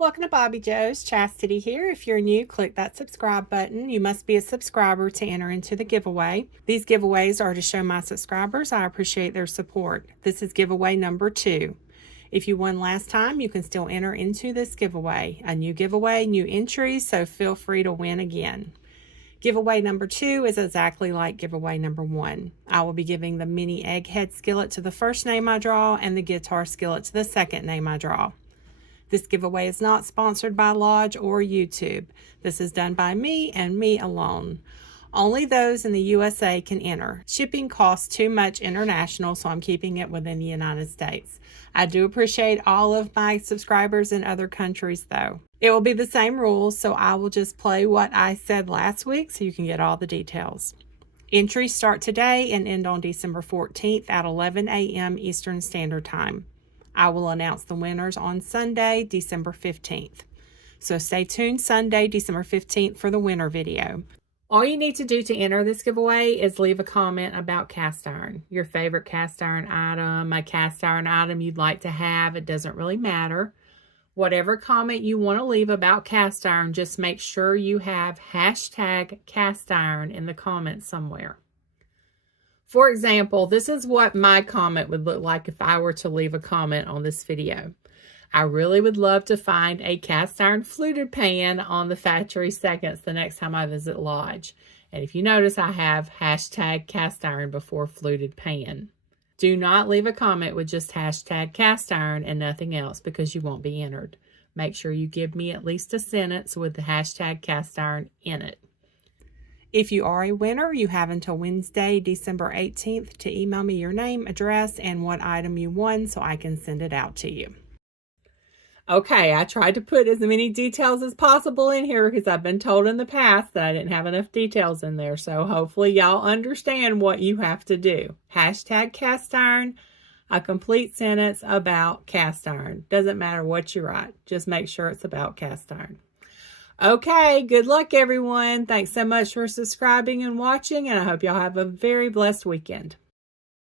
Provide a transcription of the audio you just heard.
Welcome to Bobbi Jo's. Chastity here. If you're new, click that subscribe button. You must be a subscriber to enter into the giveaway. These giveaways are to show my subscribers I appreciate their support. This is giveaway number 2. If you won last time, you can still enter into this giveaway. A new giveaway, new entries, so feel free to win again. Giveaway number 2 is exactly like giveaway number 1. I will be giving the mini egghead skillet to the first name I draw and the guitar skillet to the second name I draw. This giveaway is not sponsored by Lodge or YouTube. This is done by me and me alone. Only those in the USA can enter. Shipping costs too much international, so I'm keeping it within the United States. I do appreciate all of my subscribers in other countries though. It will be the same rules, so I will just play what I said last week so you can get all the details. Entries start today and end on December 14th at 11 a.m. Eastern Standard Time. I will announce the winners on Sunday, December 15th. So stay tuned Sunday, December 15th for the winner video. All you need to do to enter this giveaway is leave a comment about cast iron. Your favorite cast iron item, a cast iron item you'd like to have. It doesn't really matter. Whatever comment you want to leave about cast iron, just make sure you have hashtag cast iron in the comments somewhere. For example, this is what my comment would look like if I were to leave a comment on this video. I really would love to find a cast iron fluted pan on the factory seconds the next time I visit Lodge. And if you notice, I have hashtag cast iron before fluted pan. Do not leave a comment with just hashtag cast iron and nothing else because you won't be entered. Make sure you give me at least a sentence with the hashtag cast iron in it. If you are a winner, you have until Wednesday, December 18th to email me your name, address, and what item you won so I can send it out to you. Okay, I tried to put as many details as possible in here because I've been told in the past that I didn't have enough details in there. So hopefully y'all understand what you have to do. Hashtag cast iron, a complete sentence about cast iron. Doesn't matter what you write. Just make sure it's about cast iron. Okay, good luck everyone. Thanks so much for subscribing and watching, and I hope y'all have a very blessed weekend.